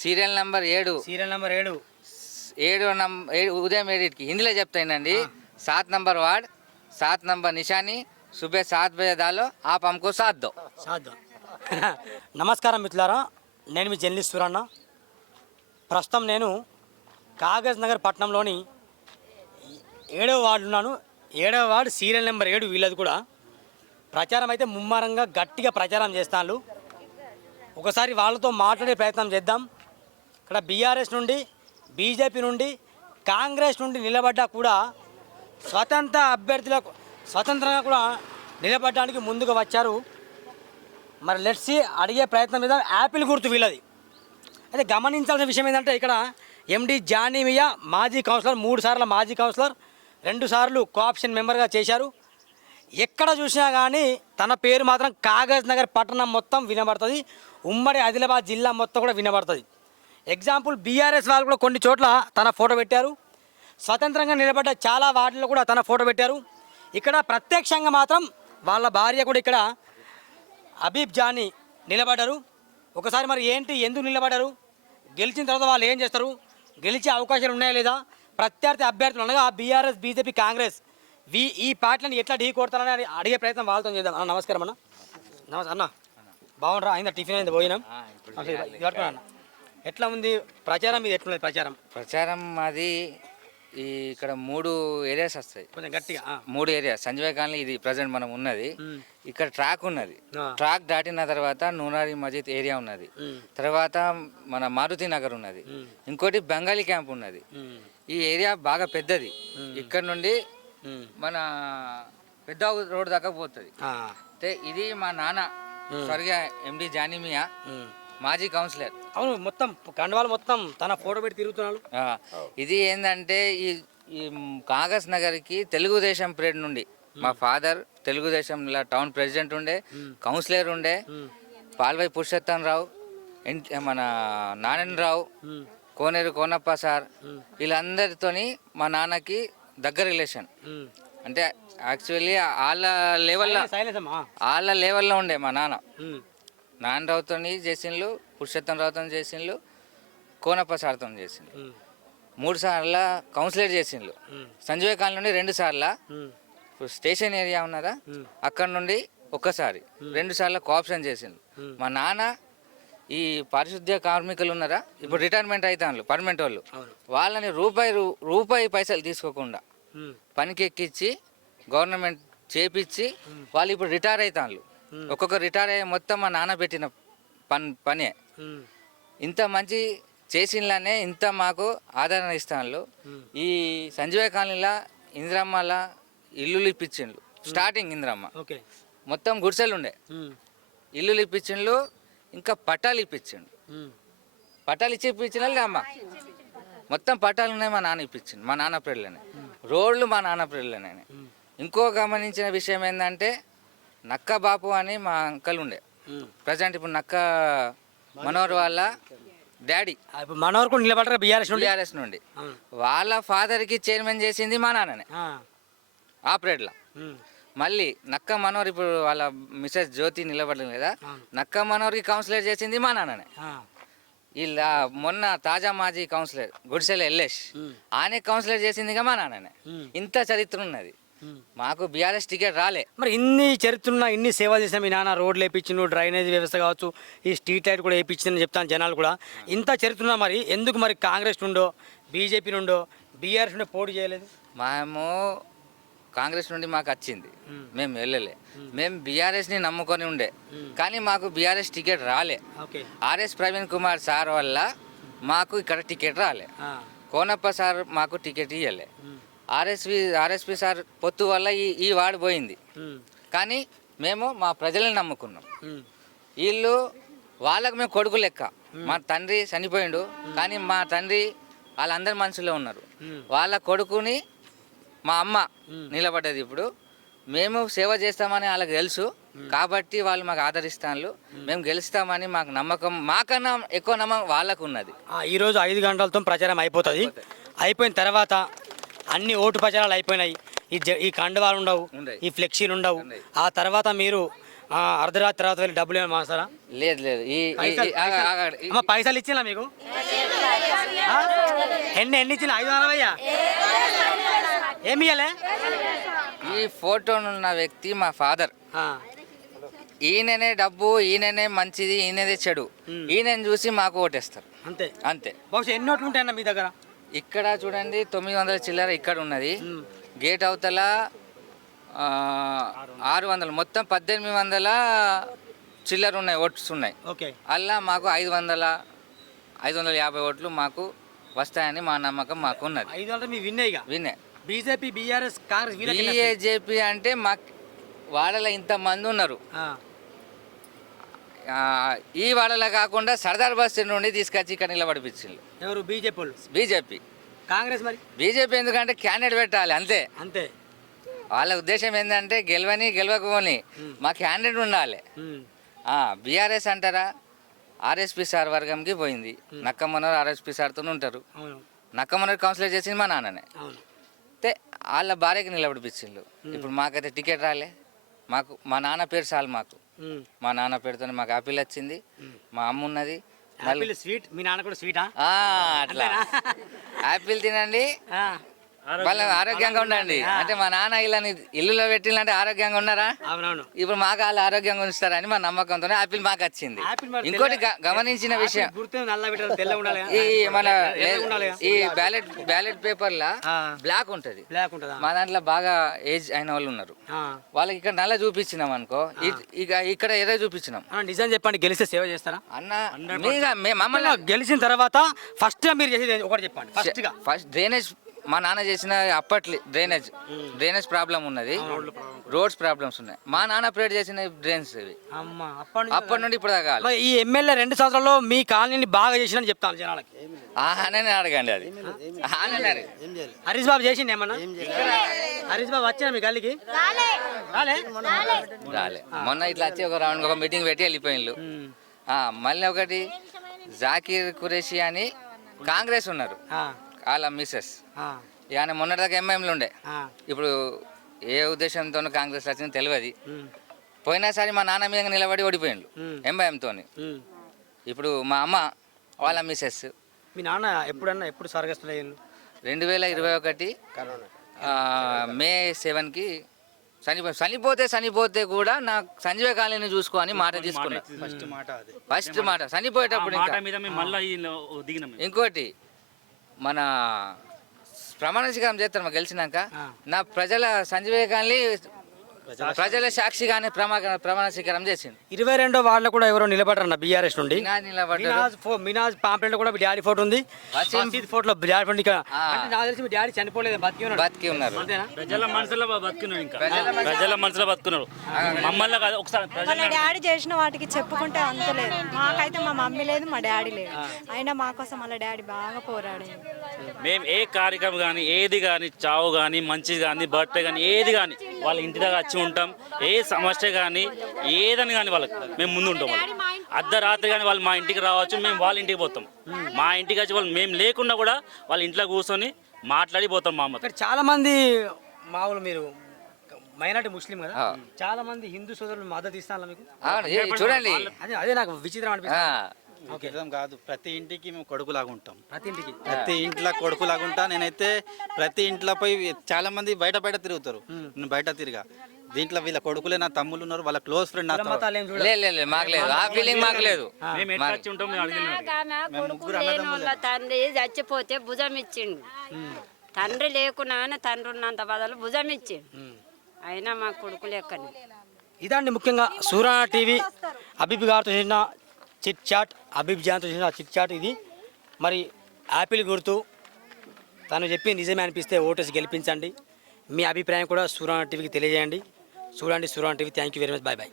Serial number 7 serial number 7 उदय 7 हिंदी చెప్తానండి 7 number ward 7 number निशानी सुबह 7 बजे डालो आप हमको साथ दो నమస్కారం మిత్రులారా, నేను మీ జర్నలిస్ట్ సూరన్న. ప్రస్తుతం నేను కాగజ్ నగర్ పట్టణంలోని 7వ వార్డు ఉన్నాను. 7వ వార్డు సీరియల్ నెంబర్ 7 వీళ్ళది కూడా ప్రచారం అయితే ముమ్మరంగా గట్టిగా ప్రచారం చేస్తాను. ఒకసారి వాళ్ళతో మాట్లాడే ప్రయత్నం చేద్దాం. ఇక్కడ బీఆర్ఎస్ నుండి, బీజేపీ నుండి, కాంగ్రెస్ నుండి నిలబడ్డా కూడా స్వతంత్ర అభ్యర్థులకు స్వతంత్రంగా కూడా నిలబడడానికి ముందుకు వచ్చారు. మరి లెట్స్ అడిగే ప్రయత్నం మీద యాపిల్ గుర్తు వీళ్ళది. అయితే గమనించాల్సిన విషయం ఏంటంటే ఇక్కడ ఎండి జానీమియా మాజీ కౌన్సిలర్, 3 సార్లు మాజీ కౌన్సిలర్, 2 సార్లు కోఆప్షన్ మెంబర్గా చేశారు. ఎక్కడ చూసినా కానీ తన పేరు మాత్రం కాగజ్ నగర్ పట్టణం మొత్తం వినబడుతుంది. ఉమ్మడి ఆదిలాబాద్ జిల్లా మొత్తం కూడా వినబడుతుంది. ఎగ్జాంపుల్ బీఆర్ఎస్ వాళ్ళు కూడా కొన్ని చోట్ల తన ఫోటో పెట్టారు. స్వతంత్రంగా నిలబడ్డ చాలా వార్డుల్లో కూడా తన ఫోటో పెట్టారు. ఇక్కడ ప్రత్యక్షంగా మాత్రం వాళ్ళ భార్య కూడా ఇక్కడ హబీబ్ జానీ నిలబడ్డారు. ఒకసారి మరి ఏంటి, ఎందుకు నిలబడ్డారు, గెలిచిన తర్వాత వాళ్ళు ఏం చేస్తారు, గెలిచే అవకాశాలు ఉన్నాయా లేదా, ప్రత్యర్థి అభ్యర్థులు అనగా బీఆర్ఎస్, బీజేపీ, కాంగ్రెస్ ఈ పార్టీలను ఎట్లా ఢీ కొడతారని అడిగే ప్రయత్నం వాళ్ళతో చేద్దాం. అన్న నమస్కారం. అన్న నమస్తే. అన్న బాగుండ్రా, అయిందా టిఫిన్ అయింది, భోజనం అన్న? ఎట్లా ఉంది ప్రచారం, ఇది ఎట్లున్నది ప్రచారం? మాది ఇక్కడ 3 ఏరియాస్ వస్తాయి, కొంచెం గట్టిగా 3 ఏరియాస్. సంజయ్ కాలనీ ఇది ప్రజెంట్ మనం ఉన్నది. ఇక్కడ ట్రాక్ ఉన్నది. ట్రాక్ దాటిన తర్వాత నూనారి మజీద్ ఏరియా ఉన్నది. తర్వాత మన మారుతి నగర్ ఉన్నది. ఇంకోటి బెంగాలీ క్యాంప్ ఉన్నది. ఈ ఏరియా బాగా పెద్దది. ఇక్కడ నుండి మన పెద్ద రోడ్ దాకా పోతుంది. అంటే ఇది మా నాన్న స్వర్గీయ ఎండి జానీమియా మాజీ కౌన్సిలర్. అవును, మొత్తం కండవాళ్ళు మొత్తం తన ఫోటో పెట్టి తిరుగుతున్నాడు. ఇది ఏంటంటే ఈ కాగజ్ నగర్కి తెలుగుదేశం పీరియడ్ నుండి మా ఫాదర్ తెలుగుదేశంలో టౌన్ ప్రెసిడెంట్ ఉండే, కౌన్సిలర్ ఉండే, పాల్వై పురుషోత్తం రావు, మన నారాయణరావు, కోనేరు కోనప్ప సార్, వీళ్ళందరితోని మా నాన్నకి దగ్గర రిలేషన్. అంటే యాక్చువల్లీ వాళ్ళ లెవెల్లో ఉండే మా నాన్న రావుతో చేసిండ్లు, పురుషోత్తం రావుతో చేసిండ్లు, కోనప్ప సార్తో చేసిండ్లు. 3 సార్ల కౌన్సిలర్ చేసిండ్లు. సంజయ్ కాలనీ నుండి 2 సార్ల, ఇప్పుడు స్టేషన్ ఏరియా ఉన్నదా అక్కడ నుండి 1 సారి, 2 సార్ల కోఆప్షన్ చేసిండ్లు. మా నాన్న ఈ పారిశుద్ధ్య కార్మికులు ఉన్నారా, ఇప్పుడు రిటైర్మెంట్ అవుతాను పర్మనెంట్ వాళ్ళు, వాళ్ళని రూపాయి పైసలు తీసుకోకుండా పనికి ఎక్కించి గవర్నమెంట్ చేపించి వాళ్ళు ఇప్పుడు రిటైర్ అవుతాను. ఒక్కొక్క రిటైర్ అయ్యే మొత్తం మా నాన్న పెట్టిన పనే. ఇంత మంచి చేసినలానే ఇంత మాకు ఆదరణ ఇస్తాను. ఈ సంజీవ కాలనీలో ఇందిరమ్మల ఇల్లులు ఇప్పించిండ్లు. స్టార్టింగ్ ఇందిరమ్మ మొత్తం గుడిసెలు ఉండే, ఇల్లులు ఇప్పించిండ్లు, ఇంకా పట్టాలు ఇప్పించిండు. పట్టాలు ఇప్పించిన అమ్మ మొత్తం పట్టాలు ఉన్నాయి, మా నాన్న ఇప్పించిండు. మా నాన్న పేర్లోనే రోడ్లు మా నాన్న పేర్లోనే. ఇంకో గమనించిన విషయం ఏంటంటే నక్క బాపు అని మా అంకల్ ఉండే, ప్రజెంట్ ఇప్పుడు నక్క మనోహర్ వాళ్ళ డాడీ. మనోహర్ కూడా నిలబడరా బీఆర్ఎస్ నుండి. వాళ్ళ ఫాదర్కి చైర్మన్ చేసింది మా నాన్ననే ఆపరేట్లా. మళ్ళీ నక్క మనోహర్ ఇప్పుడు వాళ్ళ మిసెస్ జ్యోతి నిలబడలేదు కదా, నక్క మనోహర్కి కౌన్సిలర్ చేసింది మా నాన్ననే. ఇలా మొన్న తాజా మాజీ కౌన్సిలర్ గుడిసెల ఎల్లేష్ ఆయన కౌన్సిలర్ చేసిందిగా మా నాన్ననే. ఇంత చరిత్ర ఉన్నది. మాకు బీఆర్ఎస్ టికెట్ రాలే. మరి ఇన్ని చరిత్ర ఇన్ని సేవలు చేసిన మీ నాన్న రోడ్లు వేయించిండు, డ్రైనేజ్ వ్యవస్థ కావచ్చు, ఈ స్ట్రీట్ లైట్ కూడా వేయించిందని చెప్తాను జనాలు కూడా. ఇంత చరిత్ర మరి ఎందుకు మరి కాంగ్రెస్ నుండో, బీజేపీ నుండో, బీఆర్ఎస్ నుండి పోటీ చేయలేదు? మేము కాంగ్రెస్ నుండి మాకు వచ్చింది, మేము వెళ్ళలే. మేము బీఆర్ఎస్ని నమ్ముకొని ఉండే, కానీ మాకు బీఆర్ఎస్ టికెట్ రాలే. ఆర్ఎస్ ప్రవీణ్ కుమార్ సార్ వల్ల మాకు ఇక్కడ టికెట్ రాలే. కోనప్ప సార్ మాకు టికెట్ ఇవ్వలే. ఆర్ఎస్పి సార్ పొత్తు వల్ల ఈ వార్డు పోయింది. కానీ మేము మా ప్రజలను నమ్ముకున్నాం. వీళ్ళు వాళ్ళకు మేము కొడుకు లెక్క. మా తండ్రి చనిపోయిండు, కానీ మా తండ్రి వాళ్ళందరి మనసులో ఉన్నారు. వాళ్ళ కొడుకుని మా అమ్మ నిలబడ్డది. ఇప్పుడు మేము సేవ చేస్తామని వాళ్ళకి తెలుసు, కాబట్టి వాళ్ళు మాకు ఆదరిస్తాను. మేము గెలుస్తామని మాకు నమ్మకం, మాకన్నా ఎక్కువ నమ్మకం వాళ్ళకు ఉన్నది. ఈరోజు 5 గంటలతో ప్రచారం అయిపోతుంది. అయిపోయిన తర్వాత అన్ని ఓటు ప్రచారాలు అయిపోయినాయి. ఈ కండువాలు ఉండవు, ఈ ఫ్లెక్సీలు ఉండవు. ఆ తర్వాత మీరు అర్ధరాత్రి తర్వాత వెళ్ళి డబ్బులు ఏమైనా మాస్తారా? లేదు లేదు అమ్మ పైసలు ఇచ్చినా మీకు? ఆ? ఎన్ని ఇచ్చిన? 560 ఏమి ఇవ్వలే? ఈ ఫోటోనున్న వ్యక్తి మా ఫాదర్. ఈయననే డబ్బు, ఈయననే మంచిది, ఈయనదే చెడు, ఈయనని చూసి మాకు ఓటేస్తారు అంతే అంతే. బహుశా ఎన్ని నోట్లు ఉంటాయన్న మీ దగ్గర? ఇక్కడ చూడండి 900 చిల్లర ఇక్కడ ఉన్నది. గేట్ అవతల 600, మొత్తం 1800 చిల్లర ఉన్నాయి, ఓట్స్ ఉన్నాయి. ఓకే. అలా మాకు 550 ఓట్లు మాకు వస్తాయని మా నమ్మకం మాకు ఉన్నది. 500 మీ విన్నే ఇక? వినే. బీజేపీ, బీఆర్ఎస్, కాంగ్రెస్ బీజేపీ అంటే మాకు వాడలో ఇంతమంది ఉన్నారు. ఈ వాడలో కాకుండా సర్దార్ బస్తీ నుండి తీసుకొచ్చి ఇక్కడ నిలబడిపించిండు. ఎవరు? బీజేపీ వాళ్ళు. బీజేపీ. కాంగ్రెస్ మరి? బీజేపీ ఎందుకంటే క్యాండిడేట్ పెట్టాలి అంతే. అంతే. వాళ్ళ ఉద్దేశం ఏంటంటే గెలవకపోని మా క్యాండిడేట్ ఉండాలి. బీఆర్ఎస్ అంటారా, ఆర్ఎస్పీ సార్ వర్గంకి పోయింది. నక్కమ్మనోరు ఆర్ఎస్పీ సార్తో ఉంటారు. నక్కమ్మనోరు కౌన్సిలర్ చేసింది మా నాన్ననే. అయితే వాళ్ళ భార్యకి నిలబడిపించిండు. ఇప్పుడు మాకైతే టికెట్ రాలే. మాకు మా నాన్న పేరు చాలు. మాకు మా నాన్న పేరుతో మాకు ఆపిల్ వచ్చింది. మా అమ్మ ఉన్నది. స్వీట్. మీ నాన్న కూడా స్వీటా? అట్లా ఆపిల్ తినండి, వాళ్ళ ఆరోగ్యంగా ఉండండి. అంటే మా నాన్న ఇల్లులో పెట్టిందంటే ఆరోగ్యంగా ఉన్నారా? అవునవును. ఇప్పుడు మాకు వాళ్ళు ఆరోగ్యంగా ఉంచుతారని మా నమ్మకంతో ఆపిల్ మాకు వచ్చింది. ఇంకోటి గమనించిన విషయం, ఈ మన ఈ బ్యాలెట్ పేపర్ లా బ్లాక్ ఉంటది. మా దాంట్లో బాగా ఏజ్ అయిన వాళ్ళు ఉన్నారు. వాళ్ళకి ఇక్కడ నల్ల చూపించినాం అనుకో, ఇక ఇక్కడ ఎర్ర చూపించినాం. నిజం చెప్పండి, గెలిస్తే సేవ చేస్తారా అన్న? మమ్మల్ని గెలిచిన తర్వాత ఫస్ట్ మీరు చేసేది ఒకటి చెప్పండి. ఫస్ట్ డ్రైనేజ్ మా నాన్న చేసిన అప్పట్లో డ్రైనేజ్ ప్రాబ్లం ఉన్నది, రోడ్స్ ప్రాబ్లమ్స్ ఉన్నాయి. మా నాన్న ప్రేడ్ చేసిన డ్రైన్స్ ఇవి అప్పటి నుండి ఇప్పుడు దాకా. ఈ ఎమ్మెల్యే 2 సంవత్సరాల్లో మీ కాలనీని బాగా చేసిన చెప్తాను జనాలకి. ఆహానే అడగండి, అది హరీష్ బాబు చేసింది ఏమన్నా? హరీష్ బాబు వచ్చా మీ గల్లీకి? రాలే. మొన్న ఇట్లా వచ్చి ఒక రౌండ్ ఒక మీటింగ్ పెట్టి వెళ్ళిపోయిండ్రు. మళ్ళీ ఒకటి జాకీర్ ఖురేషి అని కాంగ్రెస్ ఉన్నారు, వాళ్ళ మిస్సెస్. ఆయన మొన్నటిదాకా ఎంఐఎంలో ఉండే. ఇప్పుడు ఏ ఉద్దేశంతో కాంగ్రెస్ వచ్చిందో తెలియదు. పోయినసారి మా నాన్న మీద నిలబడి ఓడిపోయిండు ఎంఐఎంతో. ఇప్పుడు మా అమ్మ వాళ్ళ మిస్సెస్. మీ నాన్న ఎప్పుడు స్వర్గస్థులయ్యారు? 2021 మే 7కి చనిపోతే కూడా నాకు సంజీవ కాలనీ చూసుకో అని మాట తీసుకున్నా. ఫస్ట్ మాట చనిపోయేటప్పుడు. ఇంకోటి మన ప్రమాణ స్వీకారం చేస్తారు మాకు గెలిచినాక. నా సంజీవ కాలనీ ప్రజల సాక్షిగానే ప్రమాణ స్వీకారం చేసింది. 22వ వార్డులో కూడా ఎవరో నిలబడ్డారు బీఆర్ఎస్ నుండి. మినాజ్ పాంప్లెట్ కూడా మీ డాడీ ఫోటో ఉంది. ఫోటోలో డాడీ ఫోటో. నాకు తెలిసి మీ డాడీ చనిపోలేదు, బతికి ఉన్నారు. ప్రజల మనసులో బతుకున్నారు. మమ్మల్ని ఒకసారి వాళ్ళ డాడీ చేసిన వాటికి చెప్పుకుంటే అంతలేదు. మాకైతే మా మమ్మీ లేదు, మా డాడీ లేదు. అయినా మా కోసం వాళ్ళ డాడీ బాగా పోరాడు. మేము ఏ కార్యక్రమం కానీ, ఏది కానీ, చావు కానీ, మంచిది కానీ, బర్త్డే కానీ, ఏది కానీ వాళ్ళ ఇంటి దగ్గర వచ్చి ఉంటాం. ఏ సమస్య కానీ, ఏదని కానీ వాళ్ళకి మేము ముందు ఉంటాం. అర్ధరాత్రి కానీ వాళ్ళు మా ఇంటికి రావచ్చు, మేము వాళ్ళ ఇంటికి పోతాం. మా ఇంటికి వచ్చి వాళ్ళు మేము లేకుండా కూడా వాళ్ళ ఇంట్లో కూర్చొని మాట్లాడిపోతాం. మా అమ్మ చాలా మంది మామూలు మీరు మైనారిటీ ముస్లిం కదా, చాలా మంది హిందూ సోదరులు మద్దతు ఇస్తాను మీకు. చూడండి, అదే నాకు విచిత్రం అనిపిస్తుంది. కాదు, ప్రతి ఇంటికి మేము కొడుకులాగా ఉంటాం. ప్రతి ఇంట్లో కొడుకులాగా ఉంటా. నేనైతే ప్రతి ఇంట్లో పోయి చాలా మంది బయట తిరుగుతారు, నేను బయట తిరిగా. దీంట్లో వీళ్ళ కొడుకులే నా తమ్ముళ్ళు ఉన్నారు, వాళ్ళ క్లోజ్ ఫ్రెండ్. మాకు లేదు, ఆ ఫీలింగ్ మాకు లేదు. తండ్రి చచ్చిపోతే భుజం ఇచ్చిండు. తండ్రి లేకున్నా తండ్రి ఉన్నంత బదులు భుజం ఇచ్చిండు. అయినా మా కొడుకు లెక్కని. ఇదండి ముఖ్యంగా సూరానా టీవీ హబీబ్ గారితో చేసిన చిట్ చాట్, హబీబ్ జాన్తో చేసిన చిట్ చాట్ ఇది. మరి యాపిల్ గుర్తు తను చెప్పి నిజమే అనిపిస్తే ఓటేసి గెలిపించండి. మీ అభిప్రాయం కూడా సూరానా టీవీకి తెలియజేయండి. చూడండి Surana TV. Thank you very much. Bye bye.